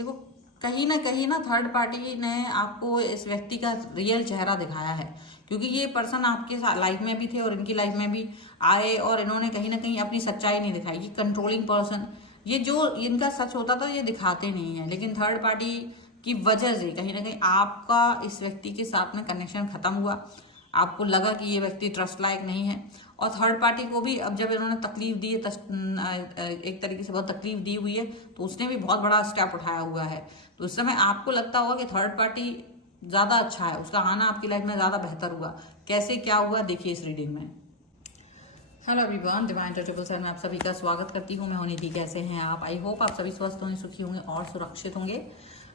देखो कहीं ना थर्ड पार्टी ने आपको इस व्यक्ति का रियल चेहरा दिखाया है, क्योंकि ये पर्सन आपके लाइफ में भी थे और इनकी लाइफ में भी आए और इन्होंने कहीं ना कहीं अपनी सच्चाई नहीं दिखाई। ये कंट्रोलिंग पर्सन, ये जो इनका सच होता था ये दिखाते नहीं है, लेकिन थर्ड पार्टी की वजह से कहीं ना कहीं आपका इस व्यक्ति के साथ में कनेक्शन खत्म हुआ। आपको लगा कि ये व्यक्ति ट्रस्ट लायक नहीं है, और थर्ड पार्टी को भी अब जब इन्होंने तकलीफ दी है, एक तरीके से बहुत तकलीफ दी हुई है, तो उसने भी बहुत बड़ा स्टेप उठाया हुआ है। तो उस समय आपको लगता होगा कि थर्ड पार्टी ज्यादा अच्छा है, उसका आना आपकी लाइफ में ज्यादा बेहतर हुआ। कैसे क्या हुआ देखिए इस रीडिंग में। हेलो एवरीवन, डिवाइन टचेबल से मैं आप सभी का स्वागत करती हूँ। मैं हूं निधि। कैसे हैं आप? आई होप आप सभी स्वस्थ होंगे, सुखी होंगे और सुरक्षित होंगे।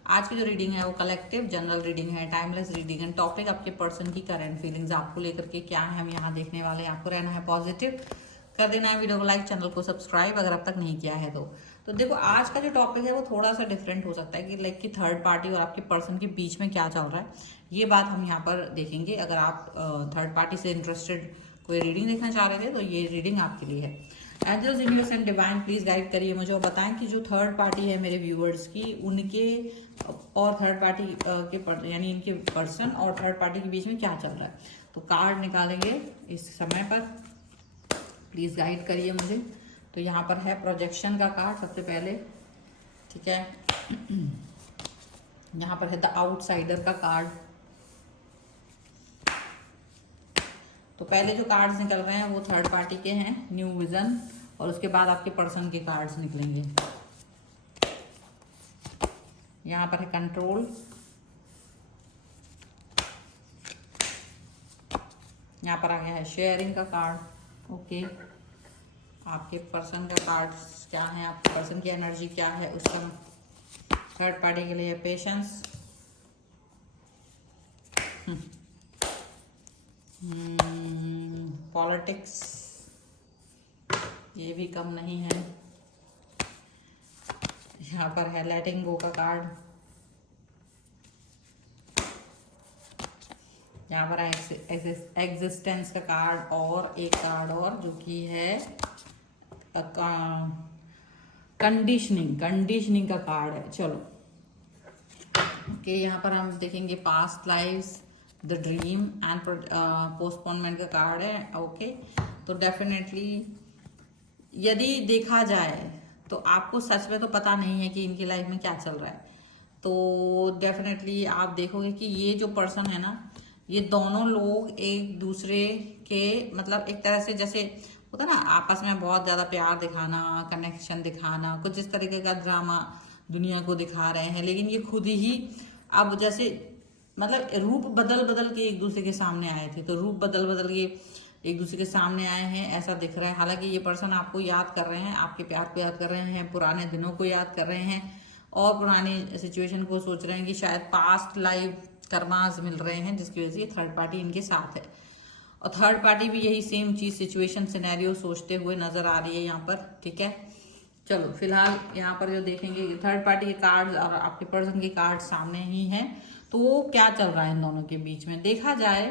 आज की जो रीडिंग है वो कलेक्टिव जनरल रीडिंग है, टाइमलेस रीडिंग है। टॉपिक आपके पर्सन की करंट फीलिंग्स आपको लेकर के क्या है हम यहाँ देखने वाले हैं। आपको रहना है पॉजिटिव, कर देना है वीडियो को लाइक, चैनल को सब्सक्राइब अगर अब तक नहीं किया है तो देखो आज का जो टॉपिक है वो थोड़ा सा डिफरेंट हो सकता है कि लाइक कि थर्ड पार्टी और आपके पर्सन के बीच में क्या चल रहा है, ये बात हम यहाँ पर देखेंगे। अगर आप थर्ड पार्टी से इंटरेस्टेड कोई रीडिंग देखना चाह रहे थे तो ये रीडिंग आपके लिए है। Angels, universe and divine please guide करिए मुझे और बताएं कि जो थर्ड पार्टी है मेरे व्यूअर्स की, उनके और थर्ड पार्टी के यानी इनके पर्सन और थर्ड पार्टी के बीच में क्या चल रहा है। तो कार्ड निकालेंगे इस समय पर, प्लीज गाइड करिए मुझे। तो यहाँ पर है प्रोजेक्शन का कार्ड सबसे पहले, ठीक है। यहाँ पर है द आउटसाइडर का कार्ड। तो पहले जो कार्ड्स निकल रहे हैं वो थर्ड पार्टी के हैं, न्यू विजन, और उसके बाद आपके पर्सन के कार्ड्स निकलेंगे। यहाँ पर है कंट्रोल, यहाँ पर आ गया है शेयरिंग का कार्ड। ओके, आपके पर्सन का कार्ड क्या है, आपके पर्सन की एनर्जी क्या है उसका थर्ड पार्टी के लिए। पेशेंस, पॉलिटिक्स, ये भी कम नहीं है। यहाँ पर है लेटिंग गो का कार्ड। यहाँ पर है एग्जिस्टेंस का कार्ड, और एक कार्ड और जो कि है कंडीशनिंग का कार्ड है। चलो ओके, यहाँ पर हम देखेंगे past lives, the dream and postponement का कार्ड है। ओके, तो डेफिनेटली यदि देखा जाए तो आपको सच में तो पता नहीं है कि इनकी लाइफ में क्या चल रहा है। तो डेफिनेटली आप देखोगे कि ये जो पर्सन है ना, ये दोनों लोग एक दूसरे के मतलब एक तरह से जैसे होता ना आपस में बहुत ज्यादा प्यार दिखाना, कनेक्शन दिखाना, कुछ इस तरीके का ड्रामा दुनिया को दिखा रहे हैं, लेकिन ये खुद ही अब जैसे मतलब रूप बदल बदल के एक दूसरे के सामने आए थे, तो रूप बदल बदल के एक दूसरे के सामने आए हैं ऐसा दिख रहा है। हालांकि ये पर्सन आपको याद कर रहे हैं, आपके प्यार को याद कर रहे हैं, पुराने दिनों को याद कर रहे हैं और पुरानी सिचुएशन को सोच रहे हैं कि शायद पास्ट लाइफ कर्मास मिल रहे हैं, जिसकी वजह से ये थर्ड पार्टी इनके साथ है। और थर्ड पार्टी भी यही सेम चीज सिचुएशन सिनेरियो सोचते हुए नजर आ रही है यहाँ पर, ठीक है। चलो फिलहाल यहाँ पर जो देखेंगे थर्ड पार्टी के कार्ड और आपके पर्सन के कार्ड सामने ही हैं। तो क्या चल रहा है इन दोनों के बीच में देखा जाए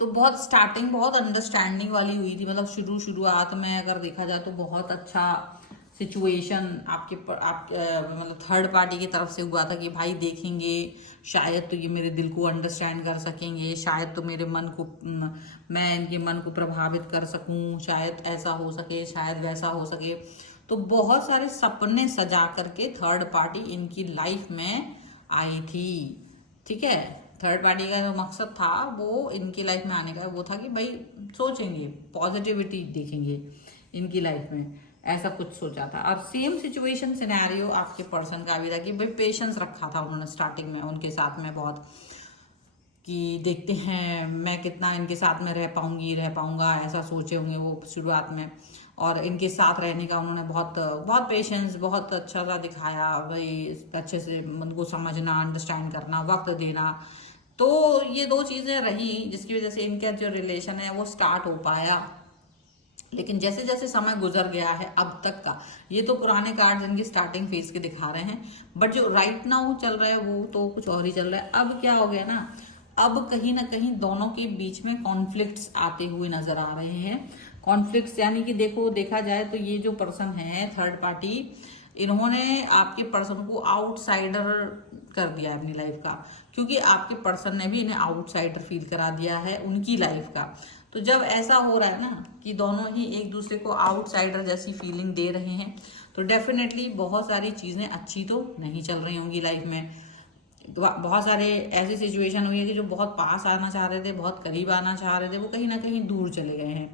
तो बहुत स्टार्टिंग बहुत अंडरस्टैंडिंग वाली हुई थी। मतलब शुरुआत में अगर देखा जाए तो बहुत अच्छा सिचुएशन मतलब थर्ड पार्टी की तरफ से हुआ था कि भाई देखेंगे शायद तो ये मेरे दिल को अंडरस्टैंड कर सकेंगे, शायद तो मेरे मन को मैं इनके मन को प्रभावित कर सकूं, शायद ऐसा हो सके, शायद वैसा हो सके। तो बहुत सारे सपने सजा करके थर्ड पार्टी इनकी लाइफ में आई थी, ठीक है। थर्ड पार्टी का जो मकसद था वो इनकी लाइफ में आने का वो था कि भाई सोचेंगे, पॉजिटिविटी देखेंगे इनकी लाइफ में, ऐसा कुछ सोचा था। और सेम सिचुएशन सिनेरियो आपके पर्सन का भी था कि भाई पेशेंस रखा था उन्होंने स्टार्टिंग में उनके साथ में बहुत, कि देखते हैं मैं कितना इनके साथ में रह पाऊंगा ऐसा सोचे होंगे वो शुरुआत में। और इनके साथ रहने का उन्होंने बहुत पेशेंस बहुत अच्छा सा दिखाया, भाई अच्छे से उनको समझना, अंडरस्टैंड करना, वक्त देना। तो ये दो चीजें रही जिसकी वजह से इनका जो रिलेशन है वो स्टार्ट हो पाया। लेकिन जैसे जैसे समय गुजर गया है अब तक का, ये तो पुराने कार्ड्स इनकी स्टार्टिंग फेज के दिखा रहे हैं, बट जो राइट नाउ चल रहा है वो तो कुछ और ही चल रहा है। अब क्या हो गया ना, अब कहीं ना कहीं दोनों के बीच में कॉन्फ्लिक्ट्स आते हुए नजर आ रहे हैं। कॉन्फ्लिक्ट्स यानी कि देखा जाए तो ये जो पर्सन है थर्ड पार्टी इन्होंने आपके पर्सन को आउटसाइडर कर दिया है अपनी लाइफ का, क्योंकि आपके पर्सन ने भी इन्हें आउटसाइडर फील करा दिया है उनकी लाइफ का। तो जब ऐसा हो रहा है ना कि दोनों ही एक दूसरे को आउटसाइडर जैसी फीलिंग दे रहे हैं, तो डेफिनेटली बहुत सारी चीज़ें अच्छी तो नहीं चल रही होंगी लाइफ में। तो बहुत सारे ऐसी सिचुएशन हुई है कि जो बहुत पास आना चाह रहे थे, बहुत करीब आना चाह रहे थे, वो कहीं ना कहीं दूर चले गए हैं,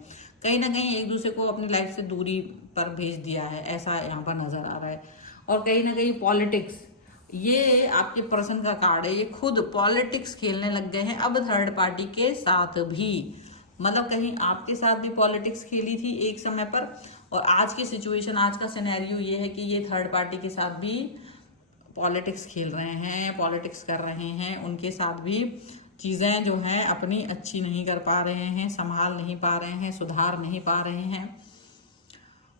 कहीं ना कहीं एक दूसरे को अपनी लाइफ से दूरी पर भेज दिया है, ऐसा यहाँ पर नजर आ रहा है। और कहीं ना कहीं पॉलिटिक्स, ये आपके पर्सन का कार्ड है, ये खुद पॉलिटिक्स खेलने लग गए हैं अब थर्ड पार्टी के साथ भी। मतलब कहीं आपके साथ भी पॉलिटिक्स खेली थी एक समय पर, और आज की सिचुएशन, आज का सिनेरियो ये है कि ये थर्ड पार्टी के साथ भी पॉलिटिक्स खेल रहे हैं, पॉलिटिक्स कर रहे हैं, उनके साथ भी चीज़ें जो हैं अपनी अच्छी नहीं कर पा रहे हैं, संभाल नहीं पा रहे हैं, सुधार नहीं पा रहे हैं।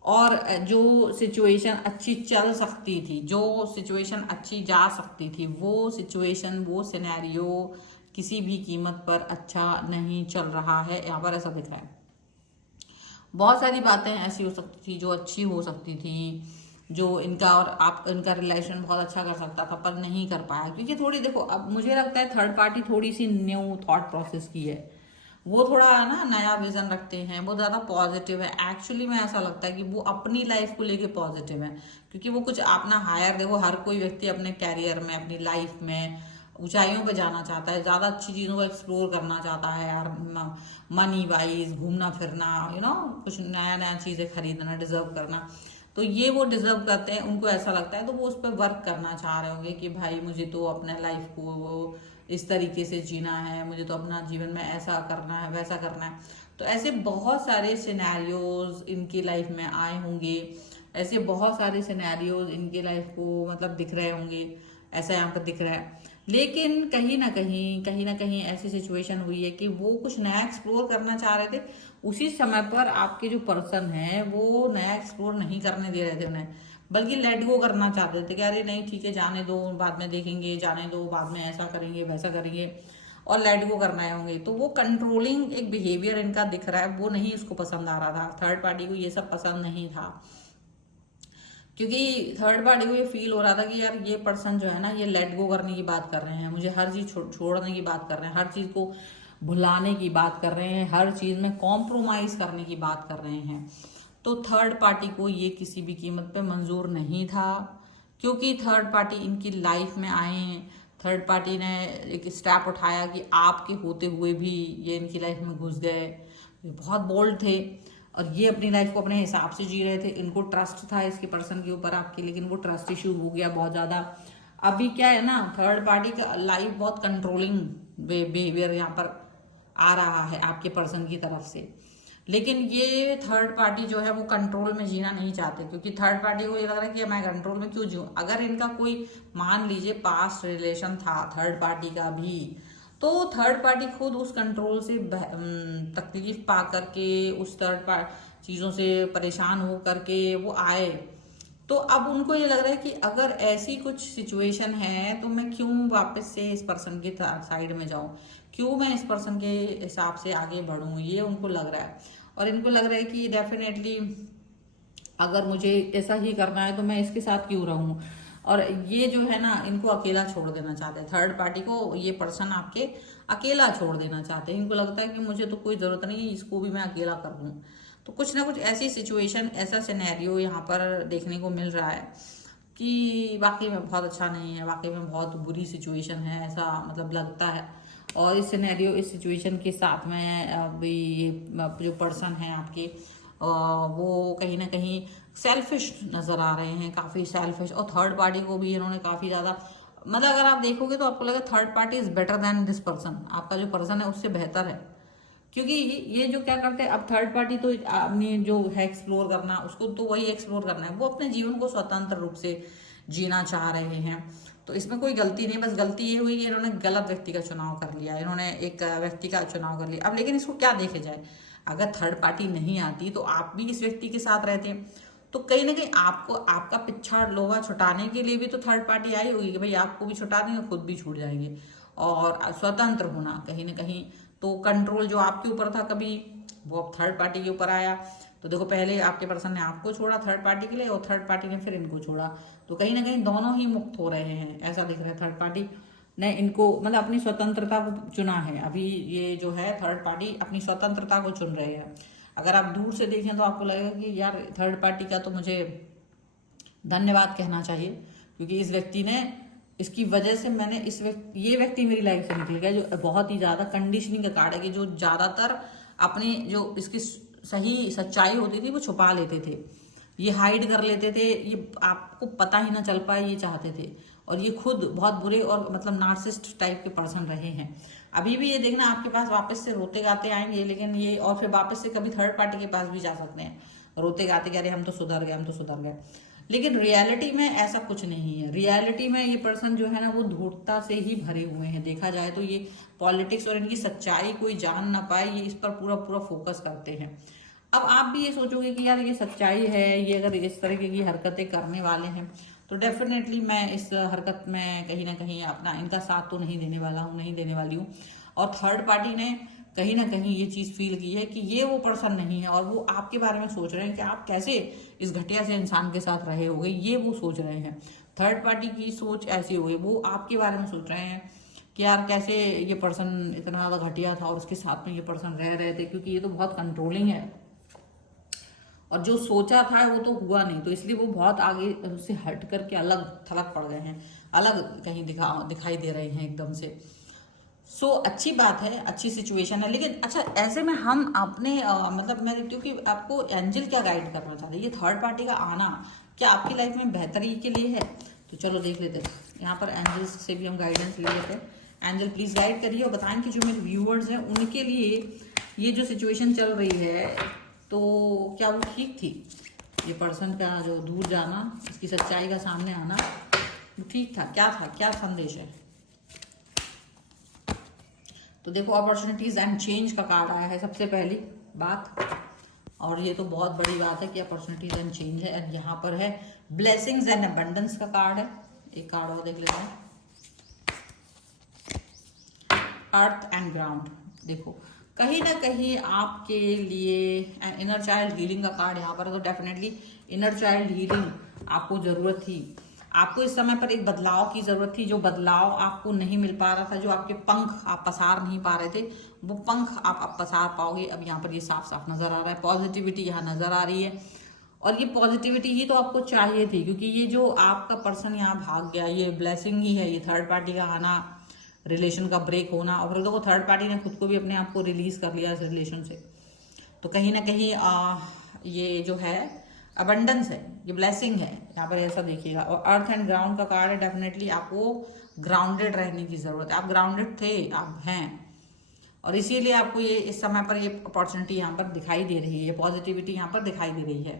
और जो सिचुएशन अच्छी चल सकती थी, जो सिचुएशन अच्छी जा सकती थी, वो सिचुएशन, वो सिनेरियो किसी भी कीमत पर अच्छा नहीं चल रहा है, यहाँ पर ऐसा दिख रहा है। बहुत सारी बातें ऐसी हो सकती थी जो अच्छी हो सकती थी, जो इनका और आप इनका रिलेशन बहुत अच्छा कर सकता था, पर नहीं कर पाया। क्योंकि थोड़ी देखो, अब मुझे लगता है थर्ड पार्टी थोड़ी सी न्यू थॉट प्रोसेस की है, वो थोड़ा ना नया विजन रखते हैं, वो ज़्यादा पॉजिटिव है। एक्चुअली में ऐसा लगता है कि वो अपनी लाइफ को लेके पॉजिटिव है, क्योंकि वो कुछ अपना हायर, देखो हर कोई व्यक्ति अपने कैरियर में, अपनी लाइफ में ऊंचाइयों पे जाना चाहता है, ज़्यादा अच्छी चीज़ों को एक्सप्लोर करना चाहता है यार, मनी वाइज, घूमना फिरना, कुछ नया नया चीज़ें खरीदना, डिजर्व करना। तो ये वो डिजर्व करते हैं, उनको ऐसा लगता है, तो वो उस पर वर्क करना चाह रहे होंगे कि भाई मुझे तो अपने लाइफ को इस तरीके से जीना है, मुझे तो अपना जीवन में ऐसा करना है, वैसा करना है। तो ऐसे बहुत सारे सिनेरियोज इनकी लाइफ में आए होंगे, ऐसे बहुत सारे सिनेरियोज इनके लाइफ को मतलब दिख रहे होंगे, ऐसा यहाँ पर दिख रहा है। लेकिन कहीं ना कहीं ऐसी सिचुएशन हुई है कि वो कुछ नया एक्सप्लोर करना चाह रहे थे, उसी समय पर आपके जो पर्सन है वो नया एक्सप्लोर नहीं करने दे रहे थे उन्हें, बल्कि लेट गो करना चाहते थे कि अरे नहीं ठीक है, जाने दो, बाद में देखेंगे, जाने दो, बाद में ऐसा करेंगे, वैसा करेंगे, और लेट गो करना है होंगे। तो वो कंट्रोलिंग एक बिहेवियर इनका दिख रहा है, वो नहीं उसको पसंद आ रहा था, थर्ड पार्टी को ये सब पसंद नहीं था। क्योंकि थर्ड पार्टी को ये फील हो रहा था कि यार ये पर्सन जो है ना, ये लेट गो करने की बात कर रहे हैं, मुझे हर चीज छोड़ने की बात कर रहे हैं, हर चीज को भुलाने की बात कर रहे हैं, हर चीज में कॉम्प्रोमाइज करने की बात कर रहे हैं। तो थर्ड पार्टी को ये किसी भी कीमत पे मंजूर नहीं था, क्योंकि थर्ड पार्टी इनकी लाइफ में आए, थर्ड पार्टी ने एक स्टेप उठाया कि आपके होते हुए भी ये इनकी लाइफ में घुस गए। बहुत बोल्ड थे और ये अपनी लाइफ को अपने हिसाब से जी रहे थे, इनको ट्रस्ट था इसके पर्सन के ऊपर आपके, लेकिन वो ट्रस्ट इश्यू हो गया बहुत ज़्यादा। अभी क्या है ना, थर्ड पार्टी का लाइफ बहुत कंट्रोलिंग बिहेवियर यहाँ पर आ रहा है आपके पर्सन की तरफ से। लेकिन ये थर्ड पार्टी जो है वो कंट्रोल में जीना नहीं चाहते, क्योंकि थर्ड पार्टी को ये लग रहा है कि मैं कंट्रोल में क्यों जीऊँ। अगर इनका कोई मान लीजिए पास्ट रिलेशन था थर्ड पार्टी का भी, तो थर्ड पार्टी खुद उस कंट्रोल से तकलीफ पा करके, उस थर्ड पार्टी चीज़ों से परेशान हो करके वो आए। तो अब उनको ये लग रहा है कि अगर ऐसी कुछ सिचुएशन है तो मैं क्यों वापस से इस पर्सन के साइड में जाऊं, क्यों मैं इस पर्सन के हिसाब से आगे बढ़ूं, ये उनको लग रहा है। और इनको लग रहा है कि डेफिनेटली अगर मुझे ऐसा ही करना है तो मैं इसके साथ क्यों रहूं। और ये जो है ना, इनको अकेला छोड़ देना चाहते हैं, थर्ड पार्टी को ये पर्सन आपके अकेला छोड़ देना चाहते हैं। इनको लगता है कि मुझे तो कोई ज़रूरत नहीं है, इसको भी मैं अकेला कर दूं। तो कुछ ना कुछ ऐसी सिचुएशन, ऐसा सिनेरियो यहाँ पर देखने को मिल रहा है कि वाकई में बहुत अच्छा नहीं है, वाकई में बहुत बुरी सिचुएशन है, ऐसा मतलब लगता है। और इस सिनेरियो, इस सिचुएशन के साथ में अभी जो पर्सन है आपके, वो कहीं ना कहीं सेल्फिश नज़र आ रहे हैं, काफ़ी सेल्फिश। और थर्ड पार्टी को भी इन्होंने काफ़ी ज़्यादा, मतलब अगर आप देखोगे तो आपको लगा third party is better than this person, आपका जो पर्सन है उससे बेहतर है। क्योंकि ये जो क्या करते हैं, अब थर्ड पार्टी तो अपनी जो है एक्सप्लोर करना, उसको तो वही एक्सप्लोर करना है, वो अपने जीवन को स्वतंत्र रूप से जीना चाह रहे हैं। तो इसमें कोई गलती नहीं, बस गलती ये हुई कि इन्होंने गलत व्यक्ति का चुनाव कर लिया, इन्होंने एक व्यक्ति का चुनाव कर लिया। अब लेकिन इसको क्या देखे जाए, अगर थर्ड पार्टी नहीं आती तो आप भी इस व्यक्ति के साथ रहते, तो कहीं ना कहीं आपको आपका पिछाड़ लोहा छुटाने के लिए भी तो थर्ड पार्टी आई होगी कि भाई आपको भी छुटा देंगे, खुद भी छूट जाएंगे। और स्वतंत्र होना कहीं ना कहीं, तो कंट्रोल जो आपके ऊपर था कभी, वो अब थर्ड पार्टी के ऊपर आया। तो देखो पहले आपके पर्सन ने आपको छोड़ा थर्ड पार्टी के लिए, और थर्ड पार्टी ने फिर इनको छोड़ा, तो कहीं ना कहीं दोनों ही मुक्त हो रहे हैं, ऐसा दिख रहा है। थर्ड पार्टी ने इनको मतलब अपनी स्वतंत्रता को चुना है। अभी ये जो है थर्ड पार्टी अपनी स्वतंत्रता को चुन रहे हैं। अगर आप दूर से देखें तो आपको लगेगा कि यार थर्ड पार्टी का तो मुझे धन्यवाद कहना चाहिए, क्योंकि इस व्यक्ति ने, इसकी वजह से मैंने ये व्यक्ति मेरी लाइफ से निकल गया, जो बहुत ही ज्यादा कंडीशनिंग का कार्ड है कि जो ज्यादातर अपने जो इसकी सही सच्चाई होती थी वो छुपा लेते थे, ये हाइड कर लेते थे, ये आपको पता ही ना चल पाए ये चाहते थे, और ये खुद बहुत बुरे और मतलब नार्सिस्ट टाइप के पर्सन रहे हैं। अभी भी ये देखना आपके पास वापस से रोते गाते आएंगे, लेकिन ये और फिर वापस से कभी थर्ड पार्टी के पास भी जा सकते हैं रोते गाते कि अरे हम तो सुधर गए, हम तो सुधर गए। लेकिन रियलिटी में ऐसा कुछ नहीं है। रियलिटी में ये पर्सन जो है ना वो धूर्तता से ही भरे हुए हैं। देखा जाए तो ये पॉलिटिक्स और इनकी सच्चाई कोई जान ना पाए, ये इस पर पूरा पूरा फोकस करते हैं। अब आप भी ये सोचोगे कि यार ये सच्चाई है, ये अगर इस तरह की हरकतें करने वाले हैं तो डेफिनेटली मैं इस हरकत में कहीं ना कहीं अपना इनका साथ तो नहीं देने वाला हूँ, नहीं देने वाली हूँ। और थर्ड पार्टी ने कहीं ना कहीं ये चीज फील की है कि ये वो पर्सन नहीं है, और वो आपके बारे में सोच रहे हैं कि आप कैसे इस घटिया से इंसान के साथ रहे होगे, ये वो सोच रहे हैं। थर्ड पार्टी की सोच ऐसी हो गई, वो आपके बारे में सोच रहे हैं कि यार कैसे ये पर्सन इतना ज्यादा घटिया था और उसके साथ में ये पर्सन रह रहे थे, क्योंकि ये तो बहुत कंट्रोलिंग है और जो सोचा था वो तो हुआ नहीं, तो इसलिए वो बहुत आगे से हट करके अलग थलग पड़ गए हैं, अलग कहीं दिखाई दे रहे हैं एकदम से। सो अच्छी बात है, अच्छी सिचुएशन है। लेकिन अच्छा ऐसे में हम अपने मतलब मैं देखती हूँ कि आपको एंजल क्या गाइड करना चाहते हैं, ये थर्ड पार्टी का आना क्या आपकी लाइफ में बेहतरी के लिए है? तो चलो देख लेते हैं। यहाँ पर एंजल्स से भी हम गाइडेंस ले लेते हैं। एंजल प्लीज गाइड करिए और बताएं कि जो मेरे व्यूअर्स हैं उनके लिए ये जो सिचुएशन चल रही है तो क्या वो ठीक थी? ये पर्सन का जो दूर जाना, इसकी सच्चाई का सामने आना, वो ठीक था? क्या संदेश है? तो देखो अपॉर्चुनिटीज एंड चेंज का कार्ड आया है सबसे पहली बात, और ये तो बहुत बड़ी बात है कि अपॉर्चुनिटीज एंड चेंज है। एंड यहाँ पर है ब्लेसिंग्स एंड अबंडेंस का कार्ड है। एक कार्ड और देख लेते हैं, अर्थ एंड ग्राउंड। देखो कहीं ना कहीं आपके लिए इनर चाइल्ड हीलिंग का कार्ड यहाँ पर है, तो डेफिनेटली इनर चाइल्ड हीलिंग आपको जरूरत थी। आपको इस समय पर एक बदलाव की जरूरत थी, जो बदलाव आपको नहीं मिल पा रहा था, जो आपके पंख आप पसार नहीं पा रहे थे, वो पंख आप पसार पाओगे। अब यहाँ पर ये साफ साफ नजर आ रहा है, पॉजिटिविटी यहाँ नजर आ रही है, और ये पॉजिटिविटी ही तो आपको चाहिए थी, क्योंकि ये जो आपका पर्सन यहाँ भाग गया ये ब्लेसिंग ही है। ये थर्ड पार्टी का आना, रिलेशन का ब्रेक होना, और फिर देखो थर्ड पार्टी ने खुद को भी अपने आप को रिलीज कर लिया इस रिलेशन से, तो कहीं ना कहीं ये जो है अबंडेंस है, ये ब्लेसिंग है यहाँ पर, ऐसा देखिएगा। और अर्थ एंड ग्राउंड का कार्ड है, डेफिनेटली आपको ग्राउंडेड रहने की जरूरत है। आप ग्राउंडेड थे, आप हैं, और इसीलिए आपको ये इस समय पर ये अपॉर्चुनिटी यहाँ पर दिखाई दे रही है, ये पॉजिटिविटी यहाँ पर दिखाई दे रही है।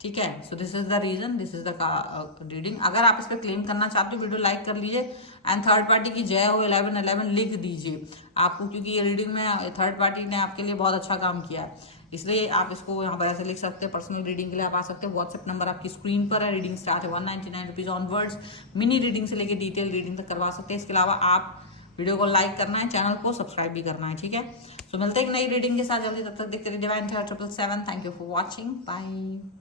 ठीक है, so this is the reason, this is the reading. अगर आप इस पर क्लेम करना चाहते हो वीडियो लाइक कर लीजिए एंड थर्ड पार्टी की जय हो 1111 लिख दीजिए आपको, क्योंकि ये रीडिंग में थर्ड पार्टी ने आपके लिए बहुत अच्छा काम किया है, इसलिए आप इसको यहाँ पर ऐसे लिख सकते हैं। पर्सनल रीडिंग के लिए आप आ सकते हैं, व्हाट्सएप नंबर आपकी स्क्रीन पर है। रीडिंग स्टार्ट है 199 रुपीज ऑनवर्ड्स। मिनी रीडिंग से लेकर डिटेल रीडिंग तक करवा सकते हैं। इसके अलावा आप वीडियो को लाइक करना है, चैनल को सब्सक्राइब भी करना है। ठीक है, तो मिलते हैं एक नई रीडिंग के साथ जल्दी, तब तक देखते रहिए divine 777। Thank you for watching, bye.